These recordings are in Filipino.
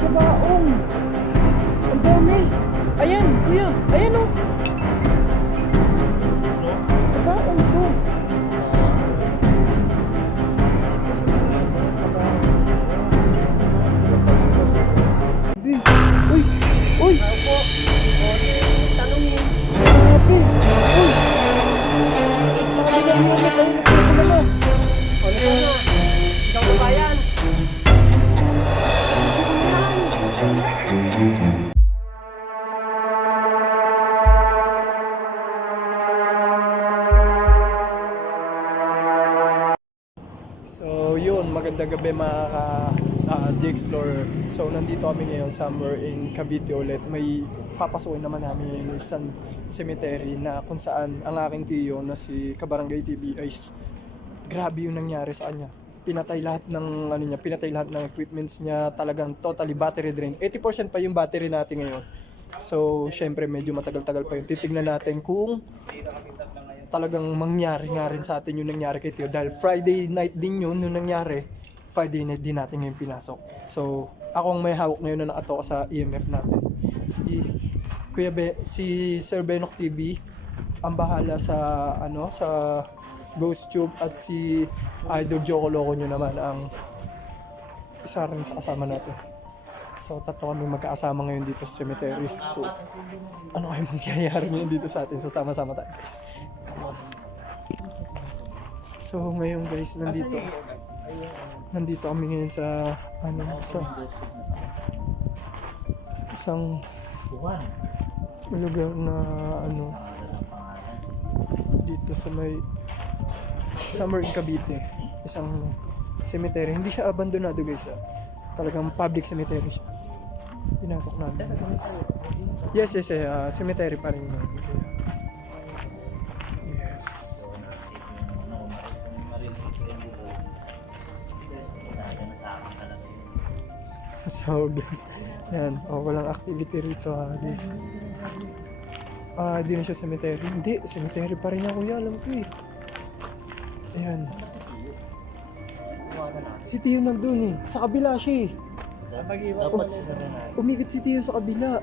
kabaong. Ang dami. Ayan, kuya. Ayan o. Kabaong to. Uy, uy, uy. Tanungin. Grabe. Uy. Grabe na yun. Nagpahinap ko pala. Ano ka na? Ikaw ba yan? So yun, magandang gabi mga ka-The-Explorer. So nandito kami ngayon somewhere in Cavite ulit. May papasukin naman namin yung isang cemetery na kung saan ang aking tiyo na si Kabarangay TV ay grabe yung nangyari sa kanya. Pinatay lahat ng ano niya, pinatay lahat ng equipments niya, talagang totally battery drained. 80% pa yung battery natin ngayon. So syempre medyo matagal-tagal pa yun. Titignan natin kung talagang mangyari nga rin sa atin yung nangyari kay Tio. Dahil Friday night din yun yung nangyari. Friday night din natin ngayon pinasok. So, akong may hawak ngayon na nakatoka sa EMF natin. Si Sir Benok TV ang bahala sa sa Ghost Tube, at si Idol Joko Loco nyo naman ang isa rin sa kasama natin. So, tatlo kami magkakasama ngayon dito sa cemetery. So, ano kayo mangyayari ngayon dito sa atin? So, sama-sama tayo, guys. So ngayon guys, nandito kami ngayon sa sa isang lugar na dito sa may Summer in Cavite, isang cemetery. Hindi siya abandonado guys, talagang public cemetery siya. Pinasok namin. Yes, cemetery pa rin. So guys, yan, walang activity rito guys. Di na siya cemetery. Hindi, cemetery pa rin yan kuya, alam ko eh. Ayan. Si Tio nandun eh, sa kabila siya eh. Dapat sila rin na. Umikot si Tio sa kabila.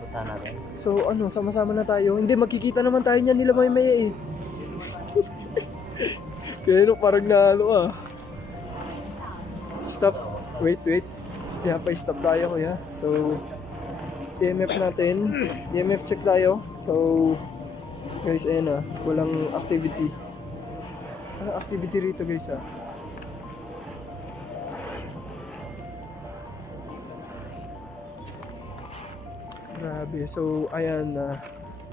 Punta natin. So sama-sama na tayo. Hindi, magkikita naman tayo niyan nila may eh. Kaya parang Stop. Wait. Kaya pa-stop tayo kuya. So, EMF natin. EMF check tayo. So, guys, ayan walang activity. Walang activity rito guys Grabe. So, ayan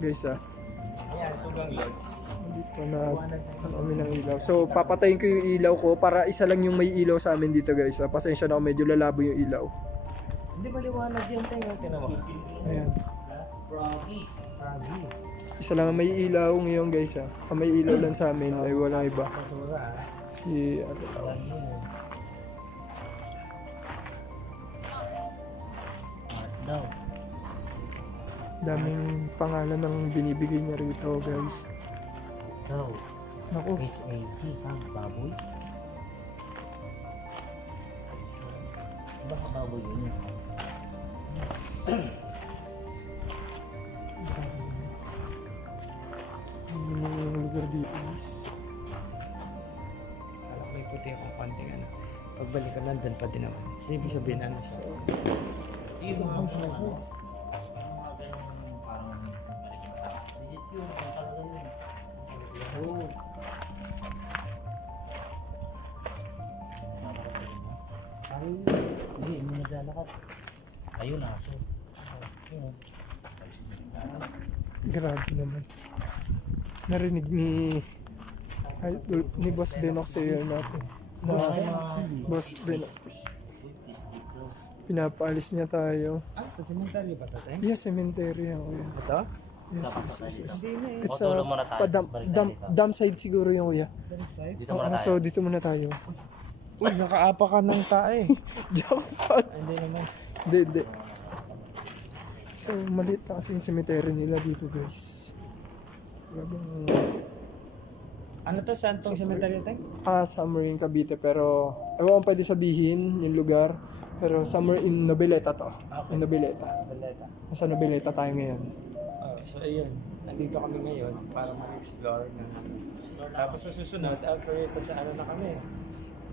guys Ayan, tugang lods. dito na kami ng ilaw. So, papatayin ko yung ilaw ko para isa lang yung may ilaw sa amin dito guys. Pasensya na ako, medyo lalabo yung ilaw. Hindi maliwanag yan tayo. Tinan mo. Ayan. Froggy. Isa lang ang may ilaw ngayon guys Ang may ilaw lang sa amin ay walang iba. Si daming pangalan ng binibigay niya rito guys. Naku. HAG, baboy? Baka baboy yun. Yung lugar dito guys. Alam ko may puti akong konting pagbalik ka nandun pa din naman. So, ibig sabihin siya. Hindi, hindi naglalakad. Ayun aso. Grabe naman. Narinig ni Boss Benok sa iyo natin. Boss Benok. Pinapaalis niya tayo. Sa cemetery ba ito? Yes, cemetery yan kuya. Ito? Yes. It's Tulong muna tayo. dam side siguro yung kuya. Dito muna tayo. So dito muna tayo. Uy, nakaapa ka ng tae. Jackpot! Hindi naman. Hindi. So maliit na kasi yung cemetery nila dito guys. Ano to? Saan tong cemetery ito? Summer in Cavite, pero ewan ko pwede sabihin yung lugar. Pero somewhere in Noveleta to. Okay. In Noveleta. Baleta. Nasa Noveleta tayo ngayon. So ayun, nandito kami ngayon para mag-explore ng tapos sa susunod, after ito sa ano na kami,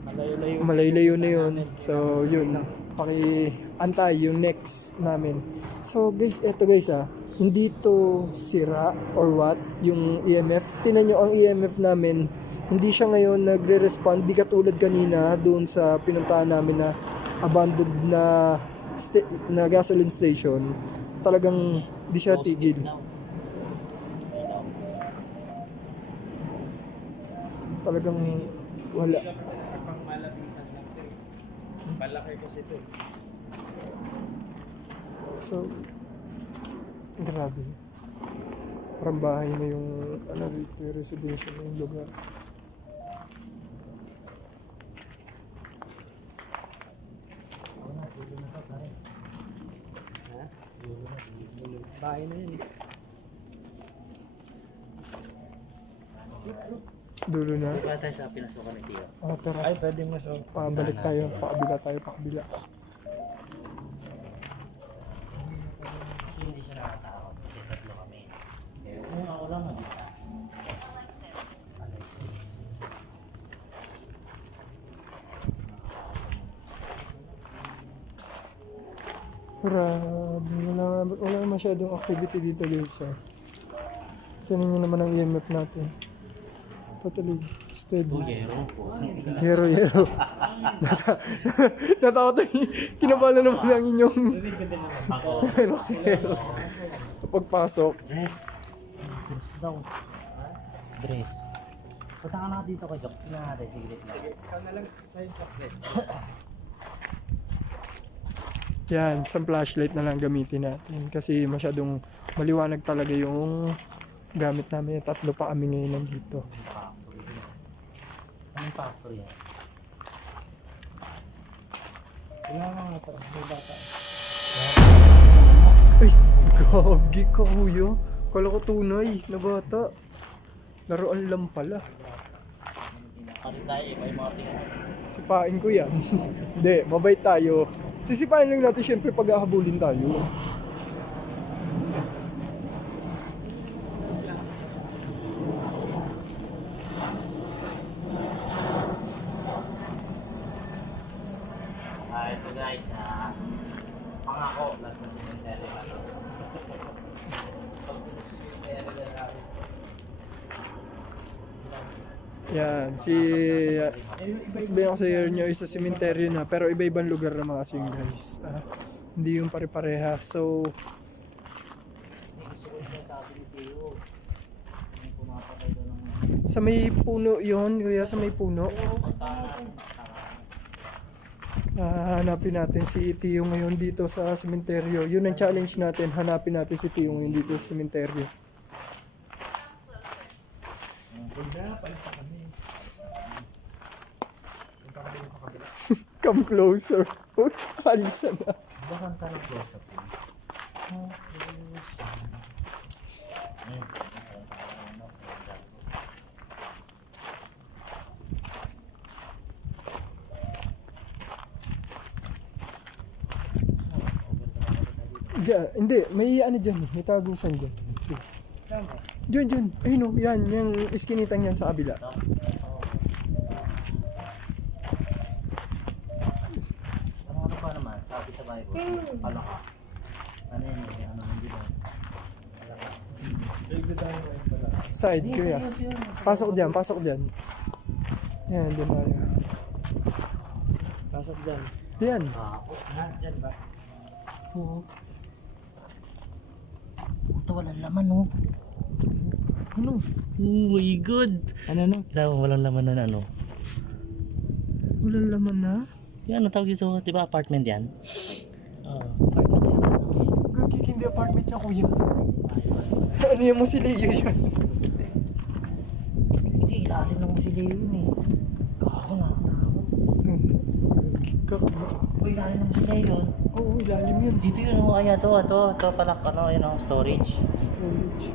malayo-layo. Malayo-layo na yun. So, yun. Paki-antay yung next namin. So, guys, eto guys hindi to sira or what, yung EMF. Tingnan nyo ang EMF namin. Hindi siya ngayon nagre-respond. Di katulad kanina doon sa pinuntahan namin na abandoned na na gasoline station. Talagang di siya tigil. Talagang wala. Pang malapitan lang ito. Malaki kasi ito. So, grabe. Parang bahay na yung ano dito, yung residential na yung lugar. Bahay na yun. Dulo na. Wala tayo sa pinasukan ni Tio. Tara. Ay, pwede mo so. Pabalik tayo. Pakabila tayo. Pakabila. Hindi siya nakatakot. Kasi tatlo kami. Kung ako lang mag-isa. Grabe. Wala masyadong activity dito guys. Tingnan nyo naman ang EMF natin. Totally steady. Yero po. Yero. Natakot tayo. Kinabala naman ang inyong Ako. Yero. Pagpasok. Dress. Dress daw. Dress. Punta ka na dito kay Doc. Tingnan natin. Sige, Sige, ikaw na lang sa yung flashlight. Yan, isang flashlight na lang gamitin natin. Kasi masyadong maliwanag talaga yung gamit namin. Tatlo pa kami ngayon nandito. Anong factory yan? Tingnan mo nga parang may bata. Ay, gagi ka kuya. Kala ko tunay na bata. Laruan lang pala. Kali tayo iba yung mga tingin. Sipain ko yan. Hindi, mabait tayo. Sisipain lang natin syempre pag ahabulin tayo. Ito guys. Pangako. Last na cemetery. Yan, sabihin ko sa nyo, isa sementeryo na, pero iba-ibang lugar naman kasi yung guys. Hindi yung pare-pareha. So, sa may puno yon kuya, sa may puno. Hanapin natin si Tio ngayon dito sa sementeryo. Yun ang challenge natin, hanapin natin si Tio ngayon dito sa sementeryo. Come closer. Uy, alisan na. Bakit ka na close up yun? Diyan, hindi, may ano dyan, may tagusan dyan. Sige. Diyan. Ayun o, yan, yung iskinitang yan sa kabila. Ano pa naman? Sabi sa Bible, palaka. Ano yun? Ano hindi ba? Side, kuya. Pasok dyan. Yan, dyan tayo. Pasok dyan. Yan. Ako. Dyan ba? Oo. Puta, walang laman oh. Ano? Oh my god. Ano no? Kailangan walang laman na ano. Walang laman na? Yan, ano tawag dito? Di ba apartment yan? Apartment yan. Gagi, hindi apartment niya, kuya. Ano yung mo si Leo yan? Hindi, ilalim ng musilyo yun eh. Kako na. Gagi, Ilalim ng musilyo yun. Oo, ilalim yun. Dito yun oh. Ay, ito pala ano, yun ang storage. Storage.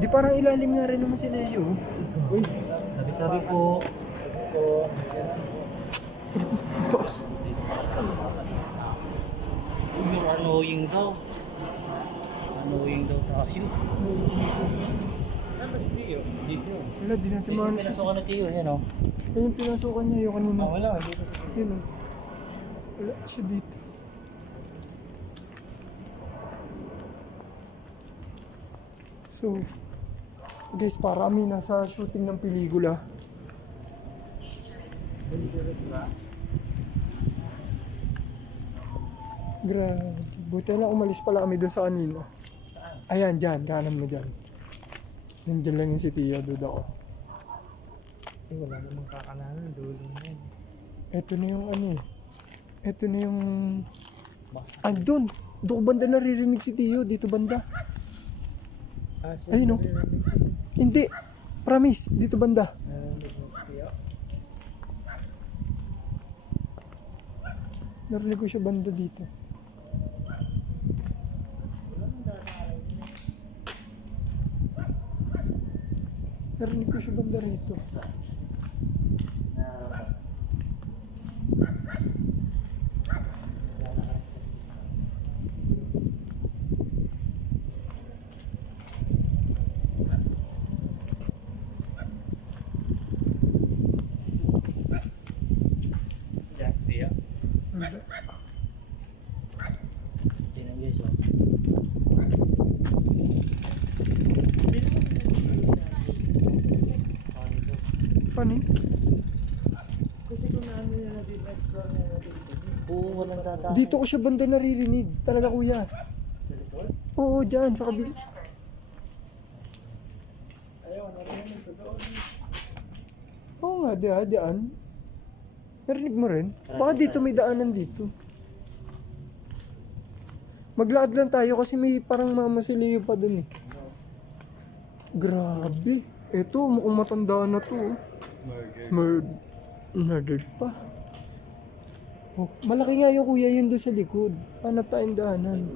Di parang ilalim nga rin naman si Leo. Uy, Tabi-tabi po. tos. You're annoying daw. Annoying daw tayo. Saan ba si Tio? Dito. Wala, di natin Yung mahanap si pinasukan na Tio, yan o. Ayun yung pinasukan niya, yung kanina. Wala, dito sa Yun o. Wala siya dito. So, guys, para kami nasa shooting ng pelikula. Grabe. Buti na umalis pala kami dun sa kanina. Ayan, dyan. Kanan mo dyan. Nandiyan lang yung si Tia, duda ko. wala namang kakananan. Dulo na yan. Ito na yung ano eh. Ito na yung... Andun! Doon ko banda naririnig si Tio. Dito banda. Ayun, oh. Hindi. Promise. Dito banda. Narinig ko siya banda dito. Narinig ko siya banda rito. Jack, Tio. Tingnan guys o. Funny. Kasi kung naano yan natin, explore na natin ito. Oo, walang tatakas. Dito ko siya banda naririnig. Talaga kuya. Sa likod? Oo, dyan. Sa kabila. Ayaw, narinig ko doon. Oo nga, daan. Narinig mo rin? Baka dito may daanan dito. Maglakad lang tayo kasi may parang mamasilyo pa dun eh. Grabe. Ito, mukhang matanda na to. Murdered pa. Oh, malaki nga yung kuya yun doon sa likod. Hanap tayong daanan.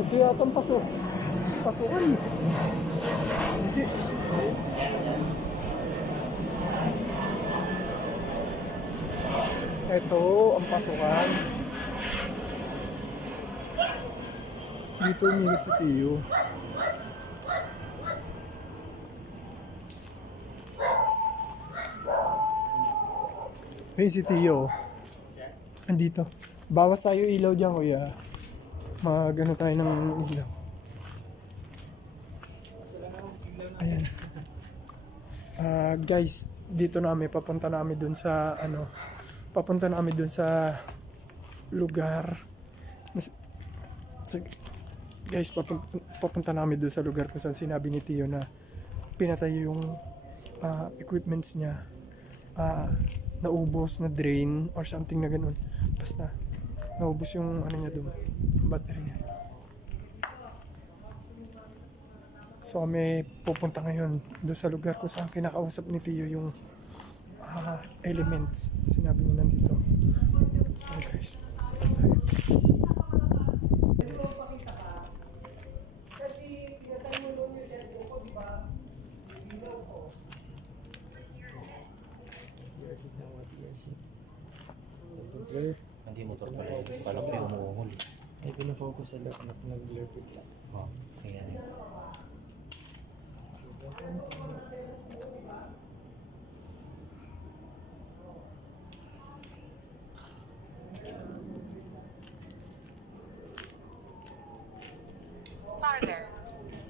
Ito yata ang pasok. Pasukan eh. Hindi. Ito ang pasukan. Dito umilit si Tio. Ayun si Tio. Andito. Bawas tayo ilaw dyan, kuya. Mag-ano tayo ng ilaw. Ayan. Guys, dito namin papunta namin dun sa lugar. Guys, papunta namin dun sa lugar kung saan sinabi ni Tio na pinatay yung equipments niya. Naubos na drain or something na ganun. Basta naubos yung ano niya dun, battery niya. So kami pupunta ngayon doon sa lugar kung saan kinakausap ni Tio yung elements. Sinabi niya nandito. So guys, tayo. Hindi motor pala yun. Pala ko yung umuungol. Ay, pinafocus sa loob na nag-blur bigla. Oh, kaya yun.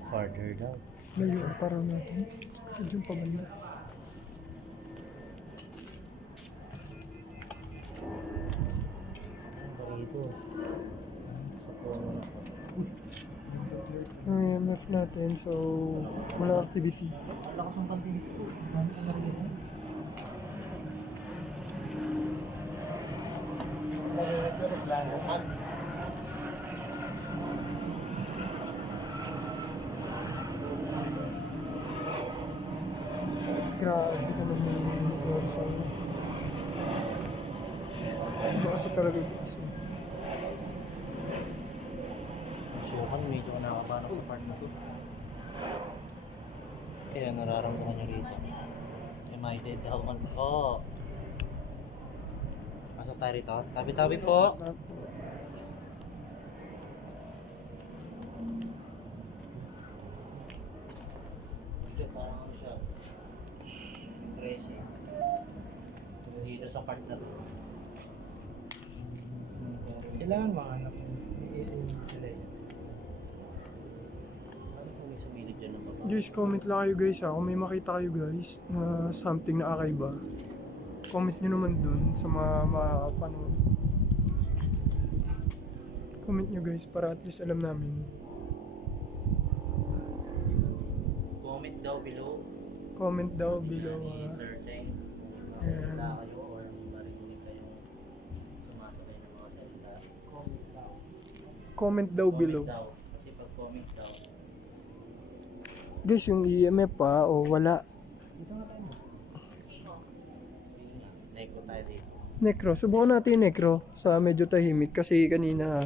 Farther daw. Layo ang paraw natin. Medyo pabanda. Dito. Sa puno na po. Ang EMF natin, so wala activity. Lakas ng pandinig ito. Nice. Pero plano. Grabe naman yung lugar sa iba kasi talaga gusto. Sukan, medyo nakakabanak sa part na to. Kaya nararamdaman nyo rito. May maitindihan po. Pasok tayo rito. Tabi-tabi po. Hindi, parang ano siya. Crazy. Dito sa part na to. Kailangan mga anak mo. Sila yun. Ano kung may sumilip dyan ng baba? Guys, comment lang kayo guys ha. Kung may makita kayo guys na something na kakaiba, comment nyo naman dun sa mga makakapanood. Comment nyo guys para at least alam namin. Comment daw below. Comment daw below. Ni Sir Teng. Ayan. Wala kayo or may marinig kayong sumasabay ng mga salita. Comment daw. Comment daw below. Comment daw. Kasi pag comment daw, Guys, yung EMF pa o wala. dito nga tayo mo. Sige nga. Neko tayo dito. Necro, subukan natin yung Necro sa medyo tahimik kasi kanina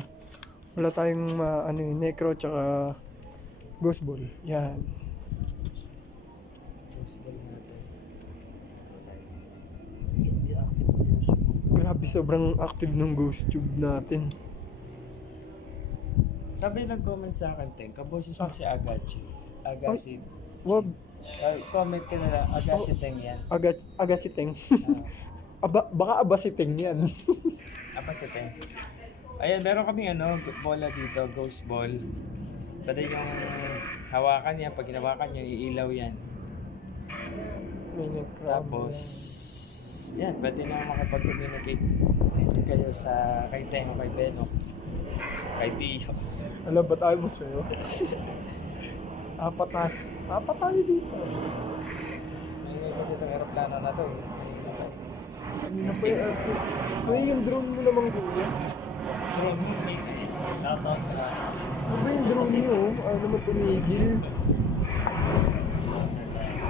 wala tayong ano yung Necro tsaka Ghost Ball. Yan. Possible natin. Hindi active din siya. Grabe, sobrang active ng Ghost Tube natin. Sabi nag-comment sa akin, Teng, kaboses mo si Agachi. Agassi. Wag, Comment ka na lang, Agassi Teng yan. aga si Teng. Baka aba si Teng yan. Apa si Teng? Ayan, meron kaming bola dito, ghost ball. Pwede yung hawakan niya, pag hinawakan niya, iilaw yan. May Necro. Tapos, yan, pwede na makipag-communicate kayo sa kay Teng o kay Benok. Kay Tio. Alam ba tayo mo sa'yo? Apat tayo dito. Ngayon kasi itong aeroplano na to eh. Kanina pa yung airplane. Kuya, yung drone mo namang kuya. Drone, Shoutout sa Ano ba yung drone nyo? Ano naman tumigil? Sir Teng.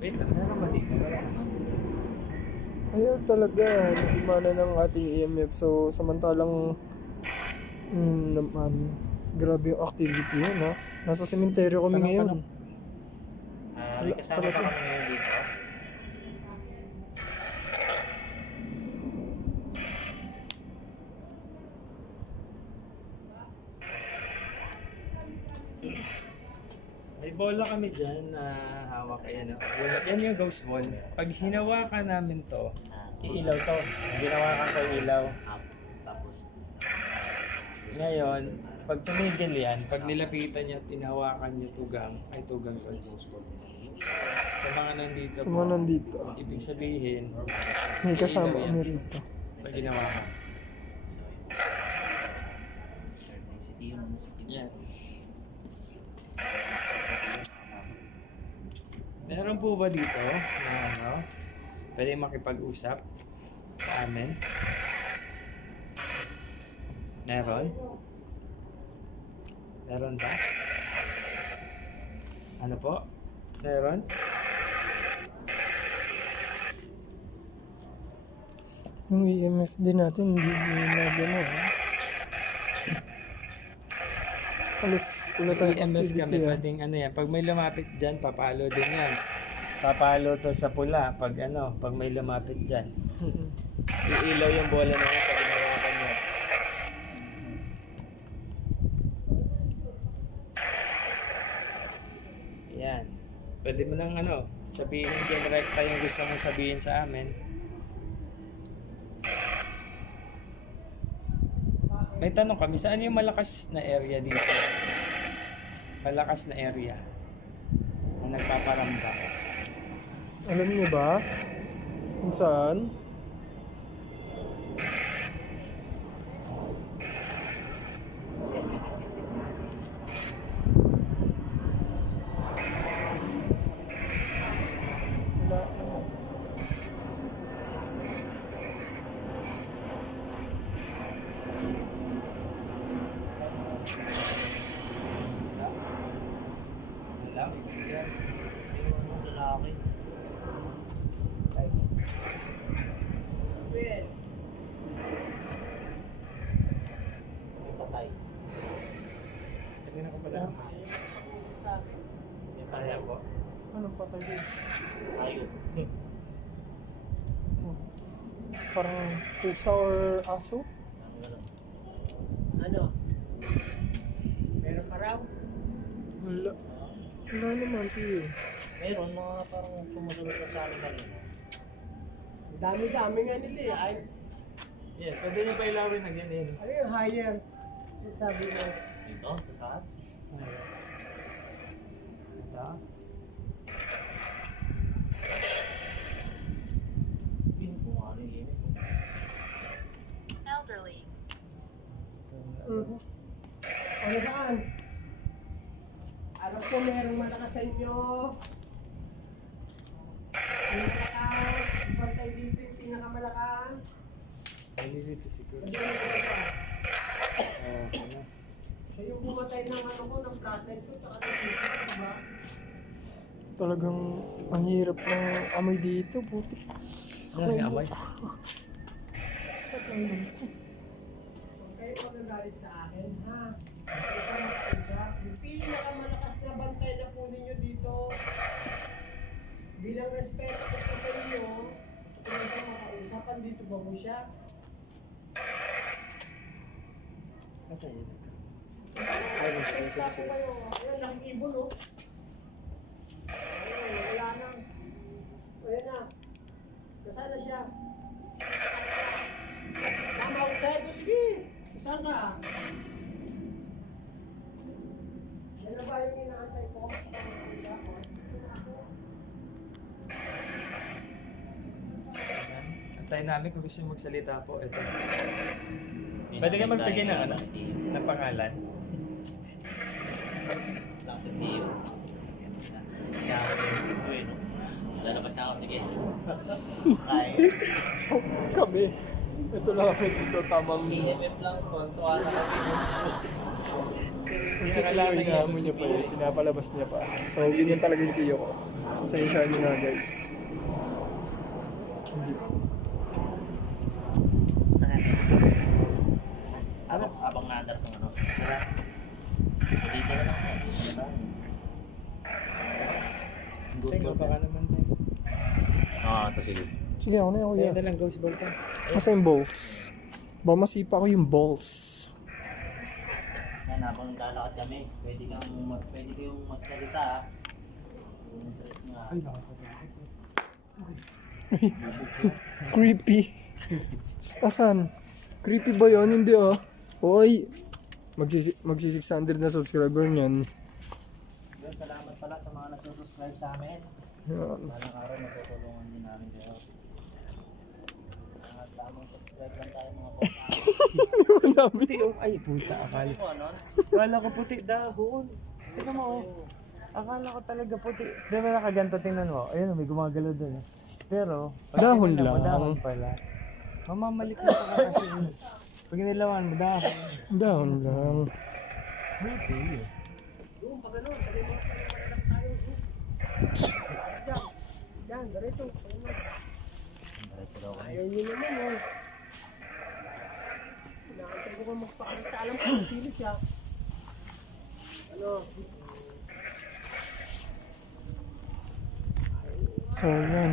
wait lang, meron ba dito? Wala na. Ayaw talaga, nagimana ng ating EMF. So, samantalang naman, grabe yung activity yun ha. Nasa sementeryo kami Tanong, ngayon. tanong. May kasama pa kami ngayon dito. May bola kami dyan na hawak. Ayan, yan yung ghost ball. Pag hinawakan namin to, iilaw to. Ginawakan ko ilaw. Up. Tapos, Ngayon, pag tumigil yan, pag nilapitan niya at tinawakan niyo tugang, ay tugang sa ghost ball. Sa mga nandito Sa mga nandito. ibig sabihin, May kasama iilaw yan kami rito. pag ginawakan. so, Sir Teng, si Tio mo, si Tio. Yan. Meron po ba dito na pwede makipag-usap sa amin? Meron? Meron ba? Ano po? Meron? Yung EMF din natin, hindi na gano'n. Alas, wala tayong EMF kami, activity, ah. pwedeng yan. Pag may lumapit dyan, papalo din yan. Papalo to sa pula pag pag may lumapit dyan. Mm-mm. Iilaw yung bola na yun pag ginawakan nyo. Yan. Pwede mo nang sabihin dyan direkta yung gusto mong sabihin sa amin. May tanong kami, saan yung malakas na area dito? Malakas na area na nagpaparamba. Alam niyo ba? Kung saan? Wala naman. Wala. Yung lalaki. Ay. Hayop. Parang pusa or aso? Ang gano'n. Ano? Meron pa raw? Wala. Wala naman, tiyo. Meron mga parang sumusunod na sa amin kanina. Ang dami-dami nga nila eh. Ay, Yeah, pwede nyo pa ilawin na ganyan. ano yung higher? Yung sabi mo, Dito, sa taas. Ito. Yun, kung ano yung init. elderly, ano saan? Alam ko merong malakas sa inyo. Ang malakas. Bantay dito yung pinakamalakas. Nalilito siguro. Kasi siya yung bumatay ng ano ko, ng flatline ko, tsaka ng dito, diba? Talagang ang hirap ng amoy dito, puti. Yan yung amoy. Huwag kayo magagalit sa akin, ha? Ito na yung pinakamalakas na bantay na po ninyo dito. Bilang respeto ko po sa inyo, kung ito makausapan dito ba mo siya? Kasi yun. Salita po kayo. Ayan, laking ibon, oh. Ayun, wala na. Ayan na. Nasaan na siya? Tama ako sa'yo. Sige. Saan ka? Yan na ba yung inaantay ko? Antayin namin kung gusto nyo magsalita po. Ito. Pwede ka magbigay ng ano? Ng pangalan. Lang si Tio. Kaya ako yung eh, no? Lalabas na ako, sige. Kaya. So, kami. Ito lang kami dito, tamang... EMF lang, tuwan-tuwa na kami. Kasi tiyo, inaamo niya pa eh. Pinapalabas niya pa. So, ganyan talaga yung tiyo ko. Pasensya niyo na, guys. Hindi. Abang nadar kung ano. Tara. So dito na lang. Dito na lang. Teka, baka naman tayo. Ito sige. Sige, ako na ako Sa'yo yan. na lang, ghost ball ka. Basta yung balls. Ba masipa ko yung balls. Yan, habang lalakad kami, pwede kayong magsalita ha. Kung interest nyo ha. Ay, nakakatakot. Creepy. Asan? Creepy ba yun? Hindi ah. Hoy. Magsi 600 na subscriber niyan. Yun, salamat pala sa mga nag-subscribe sa amin. Yan. Balang araw matutulungan din namin kayo. Tamang subscribe lang tayo mga boss. Puti yung... Ay, puta. Akala Ano ano? Akala ko puti dahon. Tingnan mo, oh. Akala ko talaga puti. Di ba nakaganto, tingnan mo. Ayun, may gumagalaw doon. Pero, pag Dahon tingnan mo, lang. dahon pala. Mamamalik na pa kasi. Pag nilawan mo, dahon. Down lang. Puti. Doon, pag ano, sabi mo, pag tayo. Yan, ganito. Diretso daw kami. Ayaw nyo naman, oh. Inaantay ko kung magpakita. Alam ko kung sino siya. Ano? So, yan.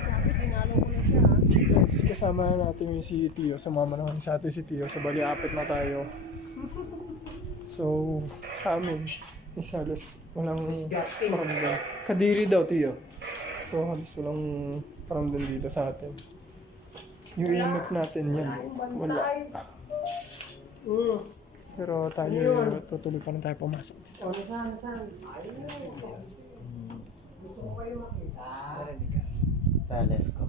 Sabi, dinalo ko na siya, ha? Guys, kasama natin yung si Tio. Sumama naman sa atin si Tio. So, bali, apat na tayo. So, sa amin, is halos walang paramdam. Kadiri daw, Tio. So, halos walang paramdam dito sa atin. Yung EMF natin yan. Wala. Pero tayo, tutuloy pa rin tayo pumasok. O, nasaan? Ayun na. Gusto ko kayo makita. Sa left ko.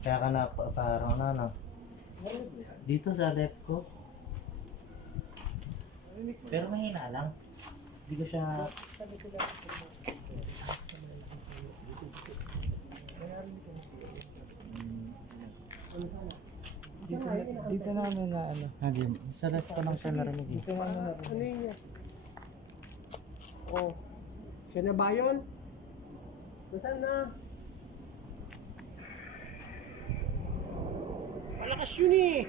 Kaya ka na parang ano. Dito sa left ko. Pero mahina lang. Hindi ko siya... Dito namin na ano. Sa left ko lang siya narinig eh. Dito namin na. Ano yun yan? Oh. Siya na ba yun? Nasaan na? Malakas yun eh.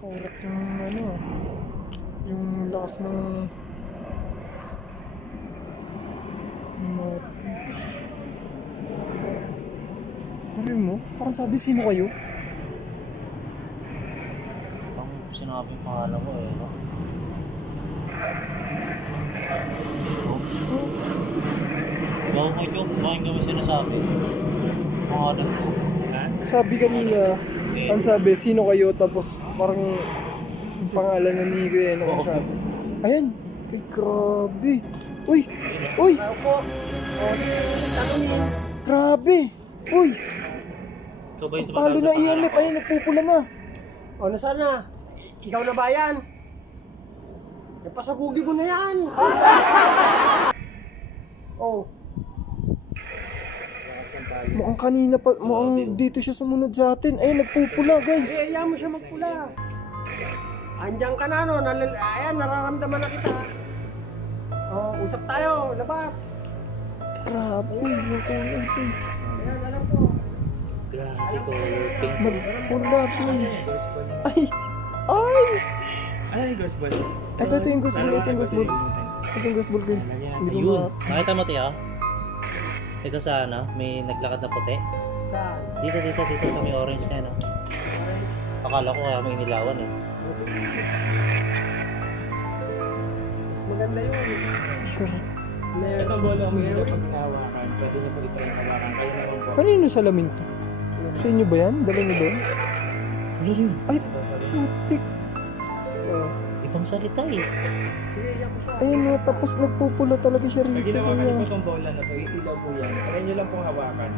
Kaurat yung ano, yung lakas ng ano mo? Parang sabi, sino kayo? Pang sinabi yung pangalan ko eh, no? Bawa ko ito, bakit kami sinasabi? Pangalan ko. Ha? Sabi kanina, ang sabi, sino kayo? Tapos parang yung pangalan na ni Kuya, ano ang sabi? Ayan, ay grabe. Uy, uy, Ako, o, tanongin. grabe. Uy, Ikaw ba yung palo na EMF, ayun, nagpupula na. O, nasaan na? Ikaw na ba yan? Napasabugi mo na yan. Oh, Mukhang kanina pa, mukhang dito siya sumunod sa atin. Ayun, nagpupula guys. hayaan mo siya magpula. Andiyan ka na, no? Ayan, nararamdaman na kita. Oh, usap tayo, labas. Grabe, yung kulay ko. Ayan, alam ko. Grabe ko, pink. Nagpula po. Ghost ball. Ay, ay. Ano yung ghost ball? Ito yung ghost ball, ito yung ghost ball. Ito yung ghost ball ko. Hindi ko Ayun, ma... nakita mo tiya? Ito sa ano, may naglakad na puti. Saan? Dito sa may orange na no. Akala ko kaya may inilawan eh. Mas maganda yun. Itong bola umiilaw pag hinahawakan. Pwede niyo pag itry hawakan. Kayo naman po. Kanino salamin to? Sa inyo ba yan? Dala niyo ba yan? Wala rin. Ay, putik. Ibang salita eh. Sige, iyak ko siya. Ayun o, tapos nagpupula talaga siya Pag rito, ginawakan niyo kuya. po itong bola na to, iilaw po yan. Try niyo lang pong hawakan.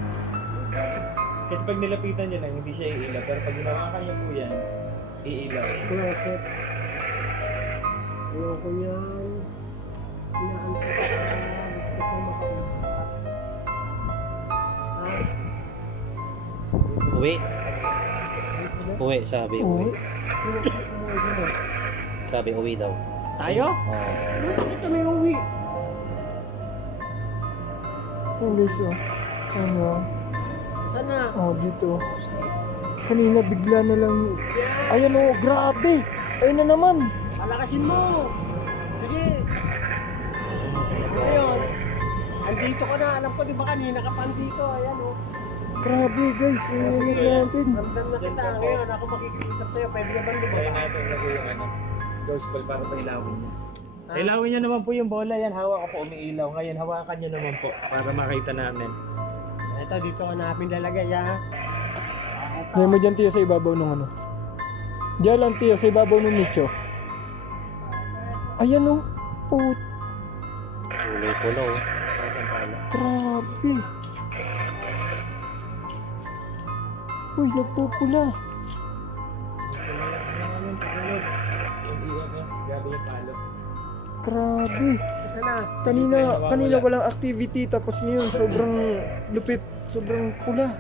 Kasi pag nilapitan niyo lang, hindi siya iilaw. Pero pag hinawakan niyo po yan, iilaw. Bakit? Ayoko yan. Inaantok ka. Gusto ko makaunta. Uwi. Uwi, sabi. Uwi? Uwi. Sabi, uwi daw. Tayo? Oo. Bakit kami uwi? Ayun guys, oh. Ano? Saan na? Oh, dito. Kanina bigla na lang. Ayan oh, grabe. Ayun na naman. Palakasin mo. Sige. Ngayon, andito ko na. Alam ko, di ba kanina ka pa andito? Ayan o. Grabe guys, yung Sige, natin. ramdam na kita. Ngayon, ako makikiusap sa'yo. Pwede ka ba Try lumabas? natin lagay yung ano, ghost ball para pailawin niyo. Ilawin niyo naman po yung bola yan. Hawak ko po umiilaw. Ngayon, hawakan niyo naman po para makita namin. Ito, dito ko namin lalagay, ha? Ngayon mo dyan, Tia, sa ibabaw ng ano. Diyan lang, Tia, sa ibabaw ng nicho. Ayan oh. Put. Kulay pula oh. Para sa pala. Grabe. Uy, nagpupula. Yung palods. Yung EMF. Grabe yung palo. Grabe. Isa na. Kanina walang activity, tapos ngayon sobrang lupit, sobrang pula.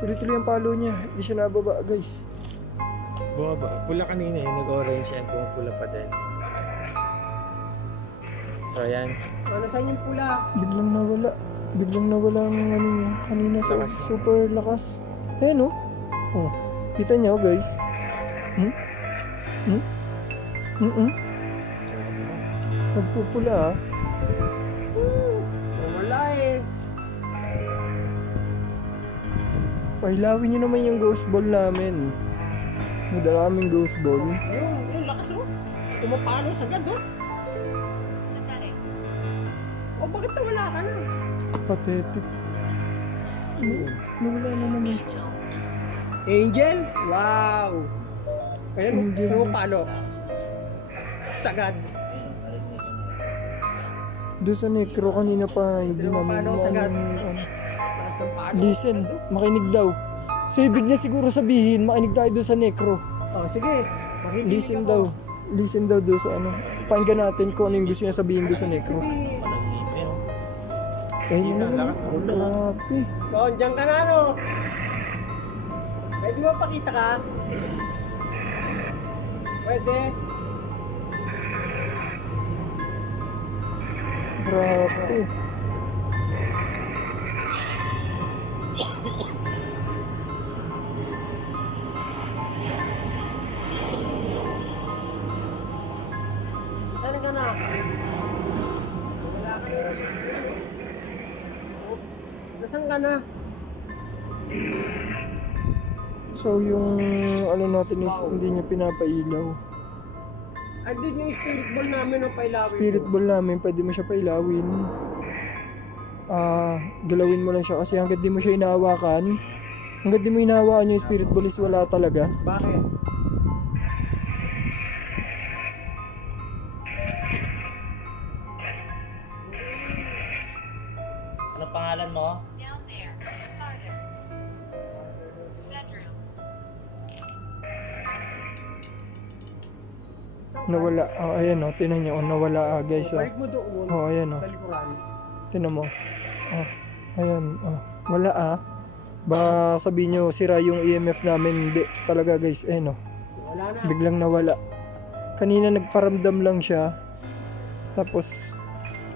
Tuloy-tuloy ang palo niya. Hindi siya nababa, guys. Bumaba. Pula kanina eh. Nag-orange yan. Pumapula pa din. So, ayan. Ano saan yung pula? Biglang nawala. Biglang nawala ang ano niya. Kanina Lakas. super lakas. Ayan oh. Oh. Kita niyo, guys. Hmm? Hmm? Mm-mm. Nagpupula ah. Wala eh. Pailawin niyo naman yung ghost ball namin. May dala kaming ghost ball. Yun, lakas o. Pumapalo sagad o. O, bakit nawala ka na? Pathetic. Nawala na naman. Angel? Wow! Ayan, Angel. pumapalo. Sagad. Doon sa necro kanina pa, hindi namin Pumapalo sagad. Lakas ng palo. Listen, makinig daw. So ibig niya siguro sabihin, makinig tayo doon sa necro. Oh, sige. Makikinig Listen ako. daw. Listen daw doon sa ano. Pakinggan natin kung ano yung gusto niya sabihin doon sa necro. Sige. Palang ngipin oh. Ayun na naman. lakas, oh. Grabe. Oh, dyan ka na, no? Pwede ba pakita ka? Pwede. Grabe. na. Wala ka na. Nasaan ka na? So yung ano natin is hindi niya pinapailaw. Ay, din yung spirit ball namin ang pailawin Spirit ball namin, pwede mo siya pailawin. Galawin mo lang siya kasi hanggat di mo siya inahawakan, hanggat di mo inahawakan yung spirit ball is wala talaga. Bakit? Ano pangalan mo? Down there. Farther. Bedroom. Nawala. Ayan tinan niyo, nawala guys. Balik mo doon. Ayan Sa likuran. Tinan mo. Ayan, wala Baka sabihin nyo, sira yung EMF namin. Hindi, talaga guys, Wala na. biglang nawala. Kanina nagparamdam lang siya. Tapos,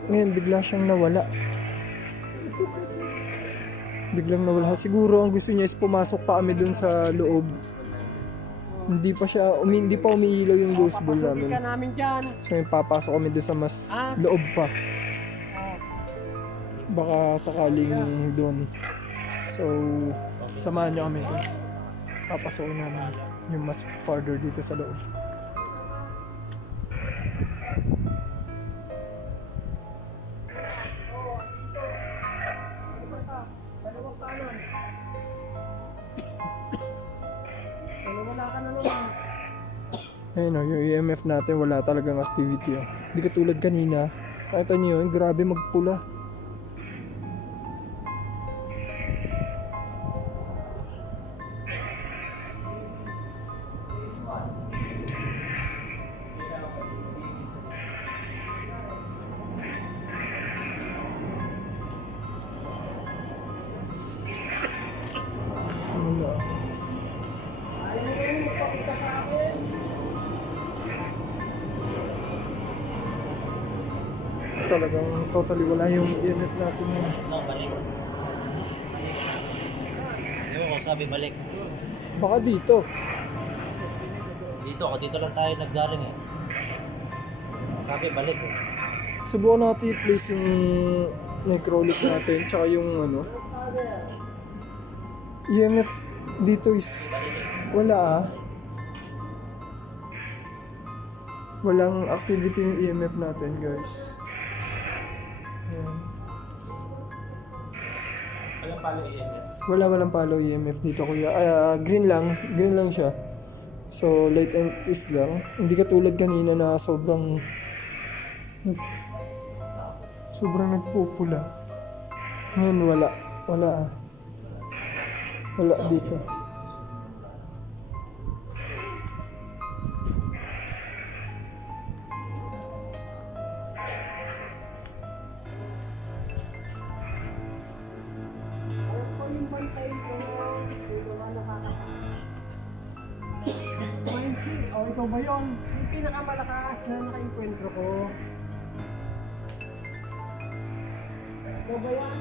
ngayon bigla siyang nawala. Biglang nawala. Siguro ang gusto niya is pumasok pa kami dun sa loob. Hindi pa umiilaw yung ghost ball Papasukin namin. ka namin dyan. So yung papasok kami dun sa mas loob pa. Baka sakaling dun. So, samahan niyo kami guys. Papasokin namin yung mas farther dito sa loob. Dalawang kanan. Wala ka na naman. Ayun yung EMF natin wala talagang activity. Hindi katulad kanina. Nakita niyo yun, grabe magpula. Wala. Ayaw mo rin magpakita sa akin. Talagang totally wala yung EMF natin yun. No, balik. Ewan ko, sabi balik. Baka dito. Dito lang tayo naggaling eh. Sabi balik eh. Subukan natin i-place yung necrolic natin tsaka yung EMF dito is wala walang activity yung EMF natin guys. Ayan. Walang palo EMF. Walang palo EMF dito kuya. Green lang siya. So light and is lang. Hindi katulad kanina na sobrang nagpupula. Ngayon wala dito. Ako yung bantay ko. Sino ka nakakasama? Ikaw ba yun? Yung pinakamalakas na naka-encuentro ko. Ikaw ba yan?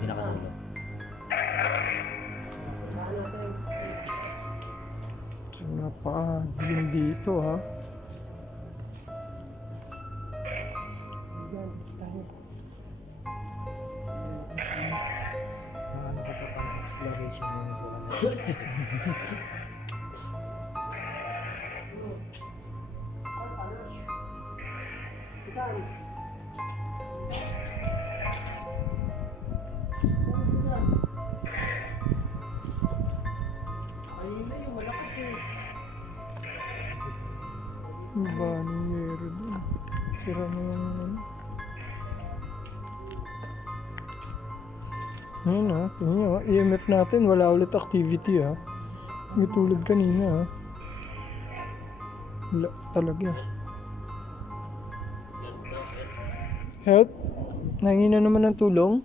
Pinakadulo. Saan natin? So, napakadilim dito ha. Yan, tayo. Ano ka to pang exploration yung buwan. Saan? Ayun na yung malakas eh. Ano ba nangyari doon? Sira na yung Ayun ha, tingnan nyo ha. EMF natin wala ulit activity ha. Hindi tulad kanina ha. Wala talaga. Help? Nangin na naman ng tulong?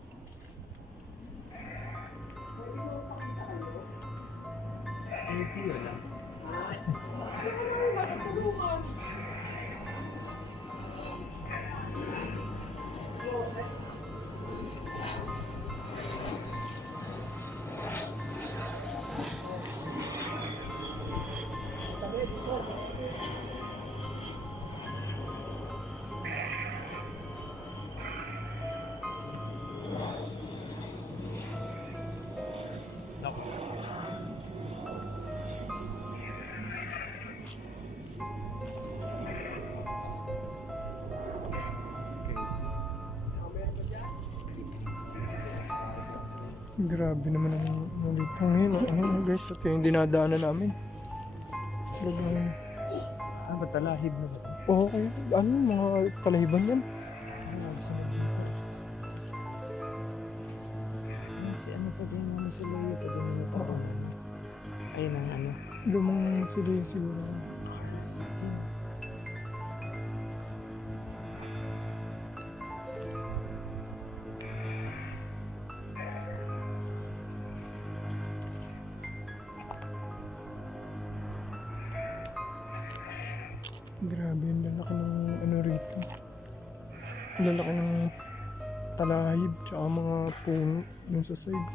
Grabe naman ang dito ngayon. Ayun guys, ito yung dinadaanan namin. Talagang, Ah, ba't talahib na ba? okay, ano, mga kalahiban yan. Si ano pa din naman sa loyo pa din naman pa. Ayun ang ano. Lumang sila yung siguro. Grabe, yung lalaki ng ano rito. Ang lalaki ng talahib tsaka mga puno dun sa side.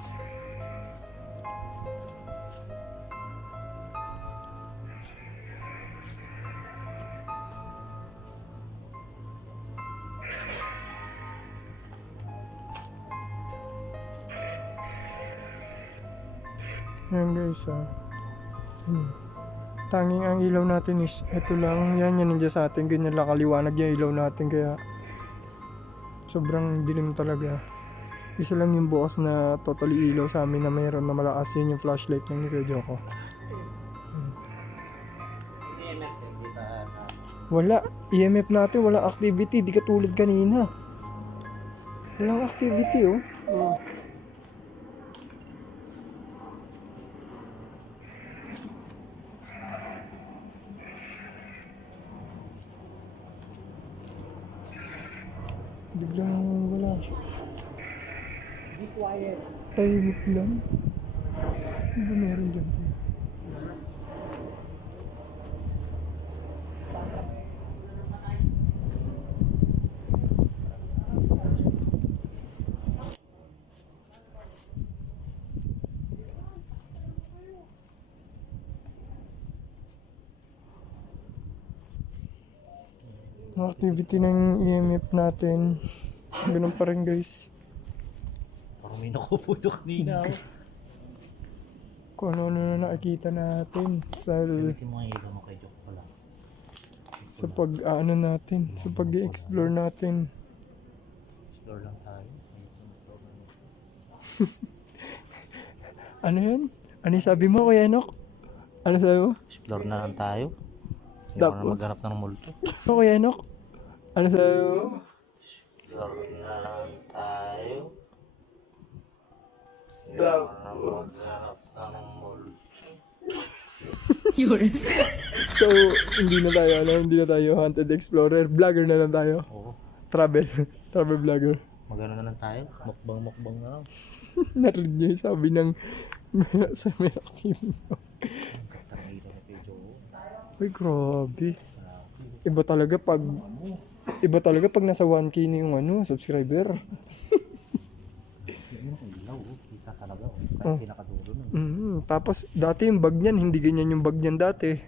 Ayan guys, tanging ang ilaw natin is ito lang, yan nandiyan sa atin, ganyan lang kaliwanag yung ilaw natin, kaya sobrang dilim talaga. Isa lang yung bukas na totally ilaw sa amin na mayroon na malakas, yun yung flashlight ng ni Kuya Joko. Wala, EMF natin, wala activity, di katulad kanina. Walang activity oh. Biglang wala siya. Be quiet. Tahimik lang. Ano ba meron dyan? Ang activity ng EMF natin, ganun pa rin guys. Parang may nakuputo kanina ako. Kung ano na nakikita natin sa Gamitin mo ang ilaw mo kay Joke pala. pag-ano natin, sa pag-explore natin. Explore lang tayo. Ano yan? Ano yung sabi mo, Kuya Enoch? Ano sabi mo? Explore na lang tayo. Hindi Tapos? ko na maghanap ng multo. Ano, Kuya Enoch? Ano sabi mo? Explore na lang tayo. Tapos? Maghanap ng multo. So, hindi na tayo hunted explorer. Vlogger na lang tayo. Oo. Travel vlogger. Magano na lang tayo. Mukbang na lang. Narinig niyo yung sabi ng sa Merak TV. Ang ilaw na kay Joke. Uy, grabe. Iba talaga pag nasa 1K na yung subscriber. Yun ang ilaw. Kita talaga. Kahit pinakadulo nun. Tapos dati yung bag niyan, hindi ganyan yung bag niyan dati.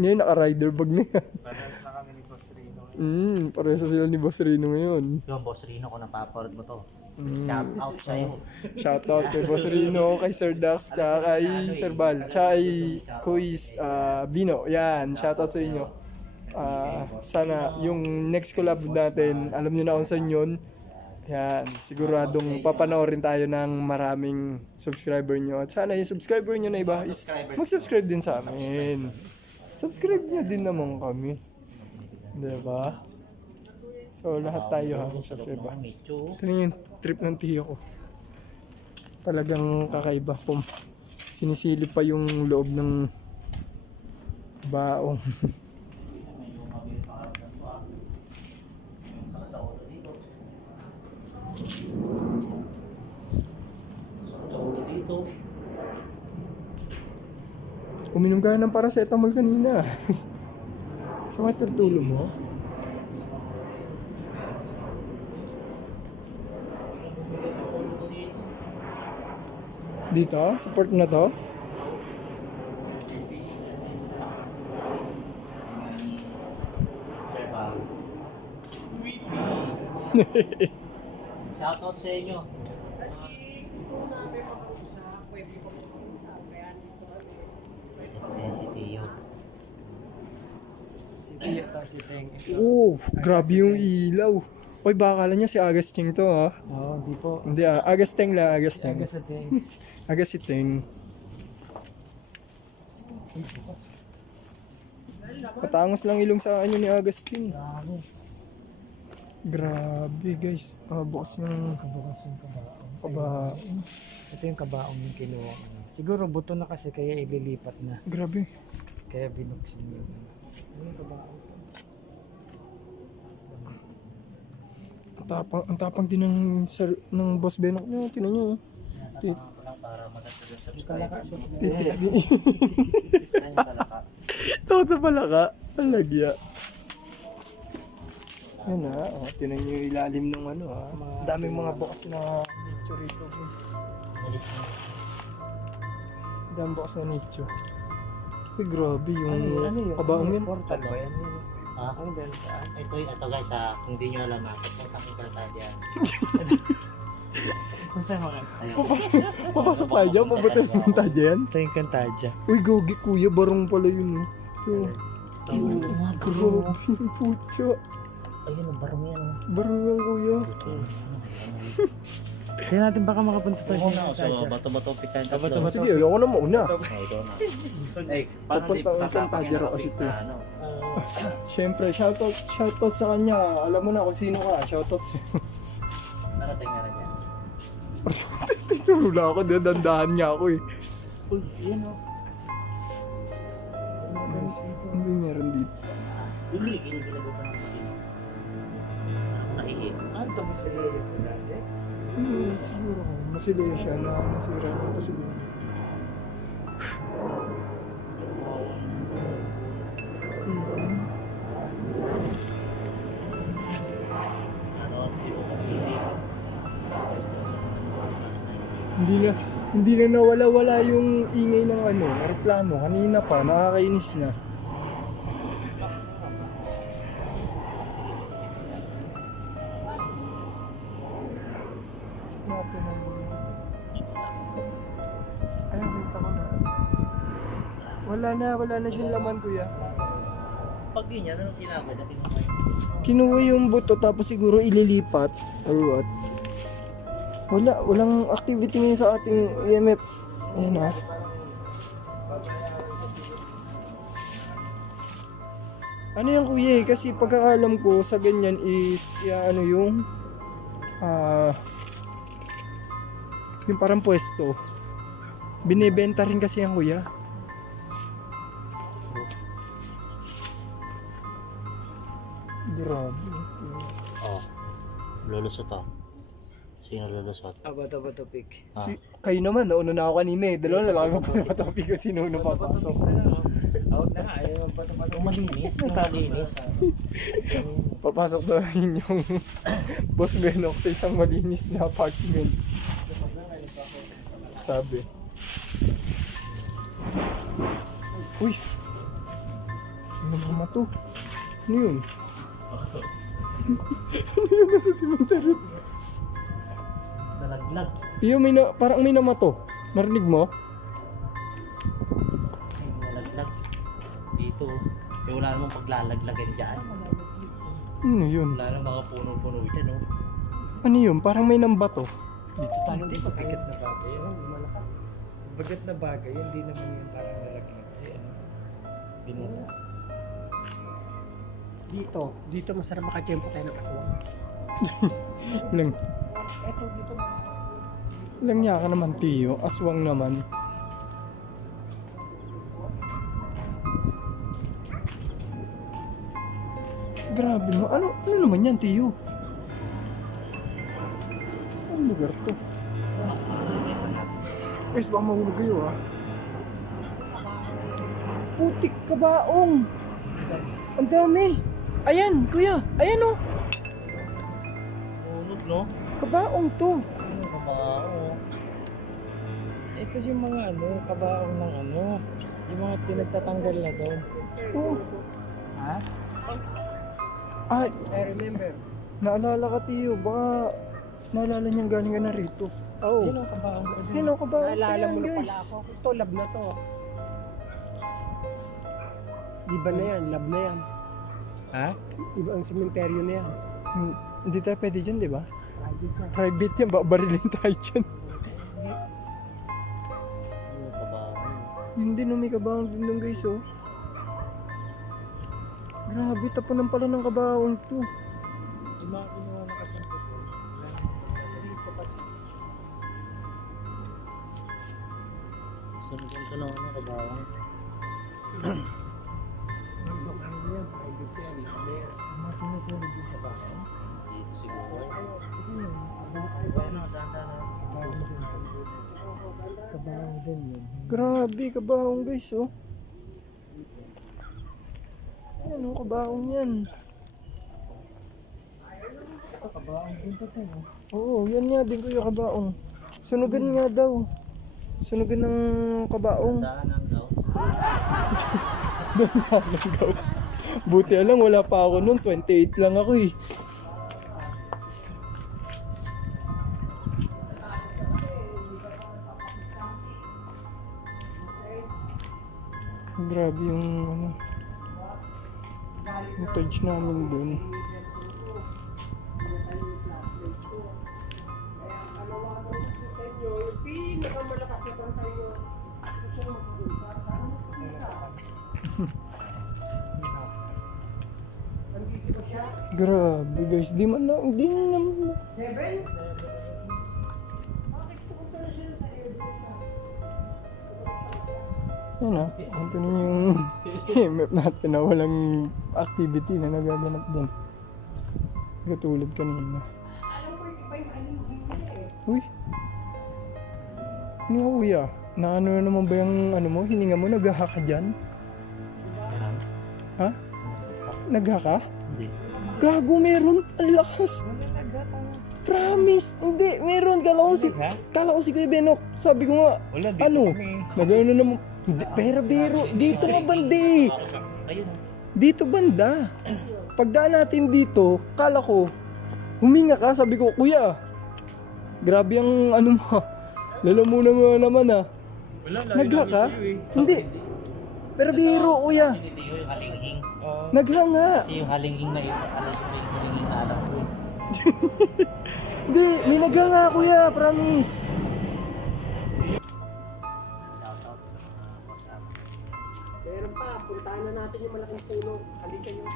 Ngayon naka-rider bag na yan. Parehas na kami ni Boss Rino. Parehas sila ni Boss Rino ngayon. Yung Boss Rino, kung napapanood mo to. Shout out sa'yo. Shoutout kay Boss Rino, kay Sir Dax, tsaka kay Sir Bal, tsaka kay Kuis Bino. Yan, shoutout sa inyo. Sana yung next collab natin, alam nyo na kung saan yun. Yan, siguradong papanoorin tayo ng maraming subscriber nyo. At sana yung subscriber nyo na iba is mag-subscribe din sa amin. Subscribe nyo din naman kami. Diba? So lahat tayo ha, subscribe ba? Micho. Ito na yung trip ng tiyo ko. Talagang kakaiba. Sinisilip pa yung loob ng baong. Dito. Uminom ka ng paracetamol kanina. Sa mga tertulo mo? Dito? Support na to? Sir Val. Shout out sa inyo. Ayan si Tio. Si Tio to, si Teng. Oh, grabe yung ilaw. Uy, baka kala niya si Agustin to ha. Oo, hindi po. Hindi Agustin lang, Agustin. Aga sa ting. Agustin. Patangos lang ilong sa kanya ni Agustin. Grabe guys. Bukas yung kabaong. Ito yung kabaong yung kinuha ko. Siguro buto na kasi kaya ililipat na. Grabe. Kaya binuksin yun. Ano yung kabaong? Ang tapang din ng Boss Benok niya. Tinan niyo. Tatangan ko lang para maganda yung subscribers mo. Titindi. Yan yung kalaka. Takot sa palaka. Alagya. Yan tinan niyo yung ilalim ng daming mga box na nicho rito guys. Alis mo. Daming box na nicho. Uy, grabe yung Ano yun? kabaong yan. Portal ba yan? Ah, Ano ba yan? ito guys kung di nyo alam ito technical tayo dyan. Kung saan mga? Ayun. Papasok tayo dyan, pabutin yung tadya yan. Ito yung kantadya. Uy, gogi kuya, barong pala yun. Ito. Ayun, Grabe yung putya. ayun, barong yan. Barong yan kuya. Tingnan natin baka makapunta tayo Oo sa na, so kantadya. bato-bato pitan tatlo. Bato-bato. Sige, ako na mauna. Ito na. Ay, paano di Papunta ang tatapang Tadya yan raw kasi ito. ano? Siyempre, shoutout sa kanya. Alam mo na kung sino ka. Shoutout sa'yo. Narating na rin yan. Tinula ako, dandahan niya ako eh. Uy, yan o. Ano yung meron dito? Uy, ginigilabutan ng pati. Naihi. Ah, tapos sila ito dati. Siguro ko. Masila siya na nasira na ito siguro. Ano, sibo kasi hindi. Hindi na nawala-wala yung ingay ng aeroplano. Kanina pa, nakakainis na. Natin ang ayun, kita ko na. Wala na siyang laman kuya. Pag di niya, anong ginagawa niya? Kinuha. Kinuha yung buto tapos siguro ililipat or what. Walang activity ngayon sa ating EMF. Ayan Ano yung kuya kasi pagkakalam ko sa ganyan is yung parang pwesto. Binebenta rin kasi yan kuya. Grabe. Oh, lulusot oh. Sino lulusot? Bato-bato pick. Ah. Kayo naman, nauna na ako kanina eh. Dalawa na lang ako magpapatopic ko sino na papasok. Huwag na, ayaw magbato-bato. Yung malinis, yung malinis. Papasok daw yung Boss Benok sa isang malinis na apartment. Sabi. Uy! Ano naman to? Ano yun? Ano yun nasa cemetery? Nalaglag. Iyo, parang may namato. Narinig mo? Nalaglag. Dito. Eh, wala namang paglalaglagan dyan. Ano yun? Wala namang mga puno-puno dyan, oh. Ano yun? Parang may nambato. Dito tayo. Hindi, mabigat na bagay. Malakas. Mabigat na bagay, hindi naman yung parang nalaglag. Binita. Dito masarap makachempo tayo ng aswang. Lang. Eto dito. Lang niya ka naman, Tiyo. Aswang naman. Grabe mo. Ano naman yan, Tiyo? Anong lugar to? Guys, baka mahulog kayo, ha? Putik kabaong! Ang dami! Ayan, kuya! Ayan, oh! Ulog, no? Kabaong to! Ano ka ba? Oh. Ito yung mga kabaong ng yung mga pinagtatanggal na doon. Oh! Ha? Ay, I remember. naalala ka, Tiyo. Baka naalala niyang galing ka na rito. Oh. Yun ang kabaong ko doon. Ayun, oh, kabaong. Naalala mo Ayan, na guys. pala ako. Ito, lab na to. Di ba na yan? Lab na yan. Ha? Iba ang sementeryo na yan. Hindi tayo pwede dyan, di ba? Private yan, babarilin tayo dyan. Ano pa ba? Hindi no, may kabahang din doon guys, oh. Grabe, tapunan pala ng kabahang to. Yung mga kinuha na kasi ang putol. Sunod na ano kabawang. Dito siguro. Grabe, kabahang guys, oh. Ayan, oh, kabahang yan. Oo, yan nga din kuya, kabaong. Sunugan nga daw. Sunugan ng kabaong. Daanan daw. Nanggaw. Buti alam, wala pa ako noon. 28 lang ako eh. Grabe yung ano, footage namin dun. Grabe guys, di man lang, di naman. Yan ah, ito na yung map natin na walang activity na nagaganap din. Katulad kanina. Uy! Ano nga kuya? Na ano naman ba yung ano mo? Hininga mo? Naghaha ka dyan? Ha? Naghaha ka? Hindi. Gago, meron! Ang lakas! Promise! Hindi, meron! Kala ko si Kuya Benok. Sabi ko nga, Wala, dito ano? kami. Nagano naman. Hindi, pero, dito nga bandi. Ayun. Dito banda. Pagdaan natin dito, kala ko, huminga ka, sabi ko, Kuya, grabe ang ano mo. Lalamunan mo naman ah. Wala, Nagha ka? sa'yo eh. Hindi. Pero biro, Kuya. Hindi yung halinghing. Oo. Naghanga. Kasi yung halinghing na ito, halinghing na alam ko. Hindi, may naghanga, Kuya, promise. Shoutout sa mga boss namin. Meron pa, puntahan na natin yung malaking puno. Halika nyo.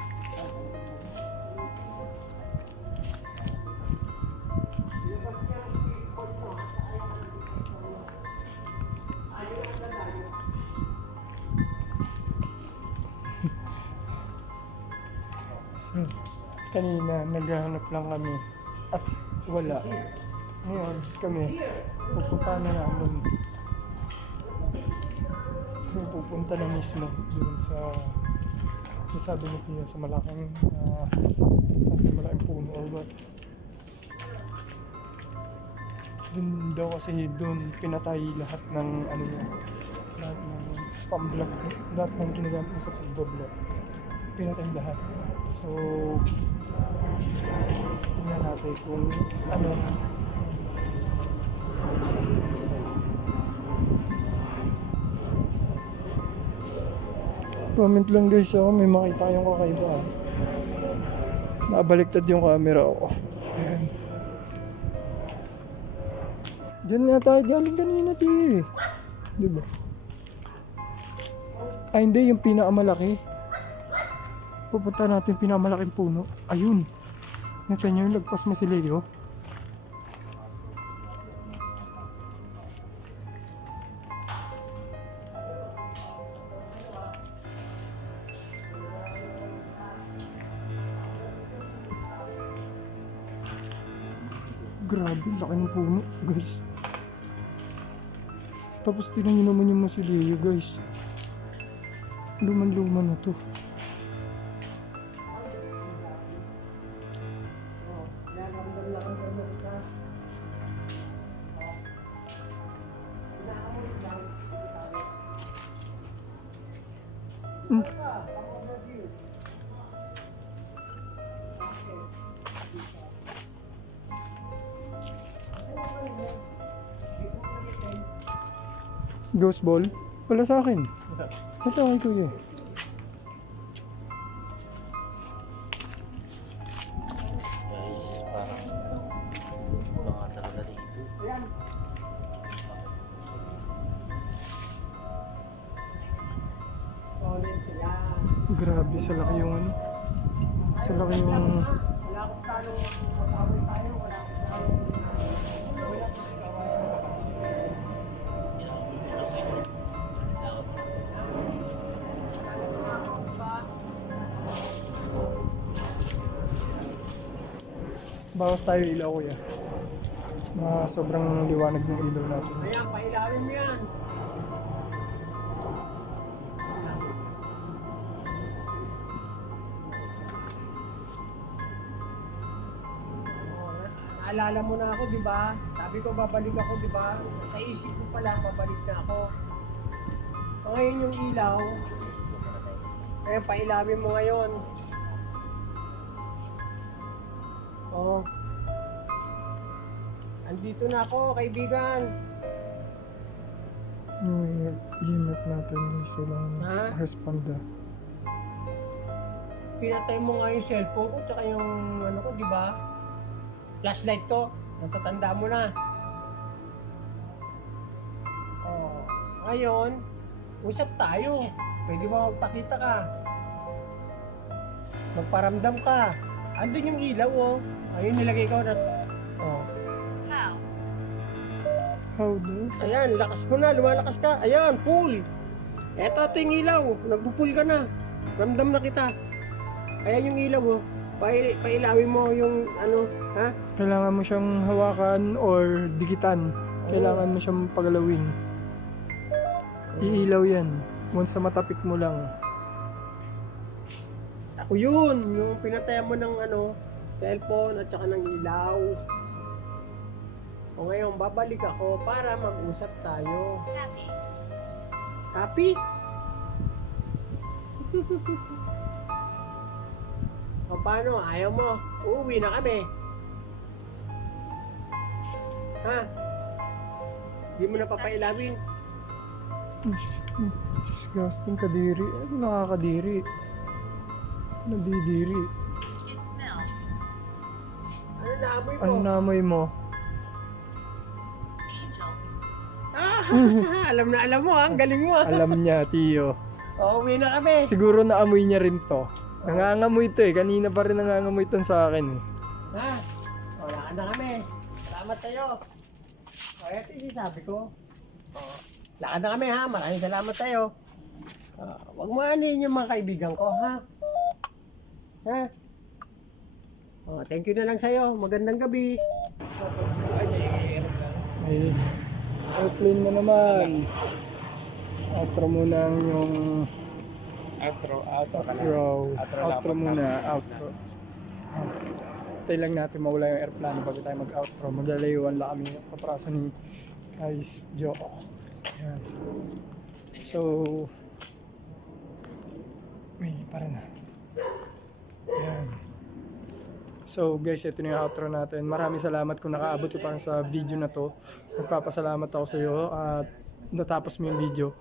So, kanina naghahanap lang kami at wala. Ngayon kami pupunta na namin. Kami pupunta na mismo doon sa sabi ni Pia sa malaking malaking puno or what. Doon daw kasi doon pinatay lahat ng ano niya, lahat ng pamblog, lahat ng ginagamit niya sa pagbablog. Pinatay lahat. So, tingnan natin kung ano. Comment lang guys ako, may makita kayong kakaiba. Nabaliktad yung camera ko. Ayan. Diyan nga tayo galing kanina di. Diba? Ay hindi, yung pinakamalaki. Pupunta natin pinakamalaking puno. Ayun. Nakita nyo yung lagpas mo si Leo? Grabe, laki ng puno, guys. Tapos tinan nyo naman yung Masileo, guys. Luman-luman na to. Ghost ball? Wala sa akin. Ito kay Kuya. Guys, Grabe, sa laki yung ano. Sa laki yung... Wala akong plano mag-away tayo. Wala akong plano. Bawas tayo ilaw, kuya. Sobrang liwanag ng ilaw natin. Ayan, pailawin mo yan. Naalala mo na ako, di ba? Sabi ko babalik ako, di ba? Sa isip ko pa lang, babalik na ako. So, ngayon yung ilaw. Ayan, pailawin mo ngayon. Oh. Andito na ako, kaibigan. Yung EMF natin, guys, walang Ha? respond na. Pinatay mo nga yung cellphone ko, tsaka yung ano ko, di ba? Flashlight ko, natatanda mo na. Oh, ngayon, usap tayo. Pwede ba magpakita ka? Magparamdam ka. Andun yung ilaw, oh. Ayun, nilagay ko na. Oh. How? How do? Ayan, lakas mo na, lumalakas ka. Ayan, pull. Eto yung ilaw, nagpupull ka na. Ramdam na kita. Ayan yung ilaw, oh. Pailawin mo yung ano, ha? Kailangan mo siyang hawakan or dikitan. Kailangan mo siyang pagalawin. Iilaw yan. Once sa matapik mo lang. Ako yun, yung pinatayan mo ng ano, cellphone at saka ng ilaw. O ngayon, babalik ako para mag-usap tayo. Happy. Happy? O paano? Ayaw mo? Uuwi na kami. Ha? Di mo na papailawin? Disgusting, kadiri. Ano nakakadiri? Nadidiri. It smells. Ano naamoy mo? Ano naamoy mo? Angel. Ah, alam mo ha, ang galing mo ha. Alam niya, Tiyo. O, uwi na kami. Siguro naamoy niya rin to. Nangangamoy to eh. Kanina pa rin nangangamoy to sa akin eh. Ha? O, lakad na kami. Salamat sa'yo. O, ito yung sabi ko. O, lakad na kami ha. Maraming salamat sa'yo. Huwag mo anin yung mga kaibigan ko, ha? Ha? O, thank you na lang sa'yo. Magandang gabi. So, pag subuan niya, Ay, airplane na naman. Outro muna ang yung outro ka na. outro muna, outro. Tayo lang natin mawala yung airplane bago tayo mag-outro. Maglalayuan lang kami paprasa ni guys Joe. Ayan. So, may para na. Ayan. So guys, ito na yung outro natin. Maraming salamat kung nakaabot ko parang sa video na to. Nagpapasalamat ako sa iyo at natapos mo yung video.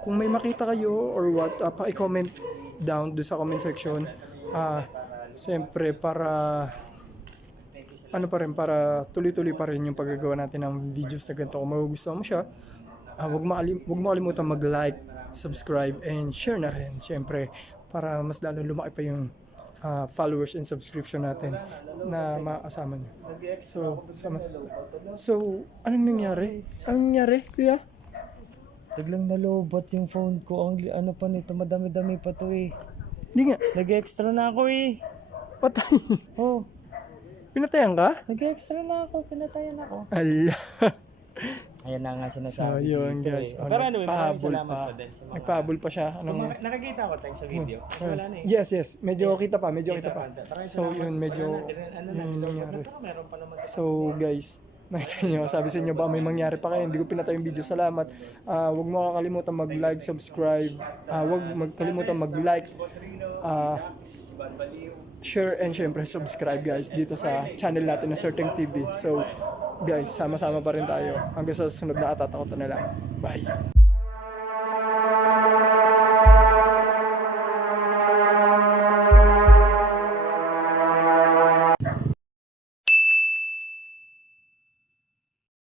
Kung may makita kayo or what, pa-comment down do sa comment section. Siyempre para para tuloy-tuloy pa rin yung paggagawa natin ng videos na ganito. Kung magugustuhan mo siya, wag mo kalimutan mag-like, subscribe, and share na rin. Siyempre, para mas lalo lumaki pa yung followers and subscription natin na makakasama nyo. So, anong nangyari? Anong nangyari, kuya? Biglang nalobat yung phone ko. Ang ano pa nito, madami-dami pa to eh. Hindi nga, Nag-extra na ako eh. patay. Oh, Pinatayan ka? nag-extra na ako. Pinatayan ako. Ala. Ayan na nga So, sinasabi yun dito guys. eh. Pero anyway, maraming Nagpahabol salamat pa. po din sa mga... Nagpahabol pa siya. Anong... Nakakita ko tayo sa video. Kasi wala na eh. Yes. Medyo kita pa. Maraming So, salamat. yun, medyo... Ano na, yun nangyari. meron pa naman. So, guys, nakita nyo, sabi sa inyo ba may mangyari pa kayo? Hindi ko pinatay yung video. Salamat. Huwag mo kakalimutan mag-like, subscribe. Huwag magkalimutan mag-like, share, and syempre subscribe guys dito sa channel natin na Certain TV. So, guys, sama-sama pa rin tayo hanggang sa susunod na atatakotan na lang. Bye!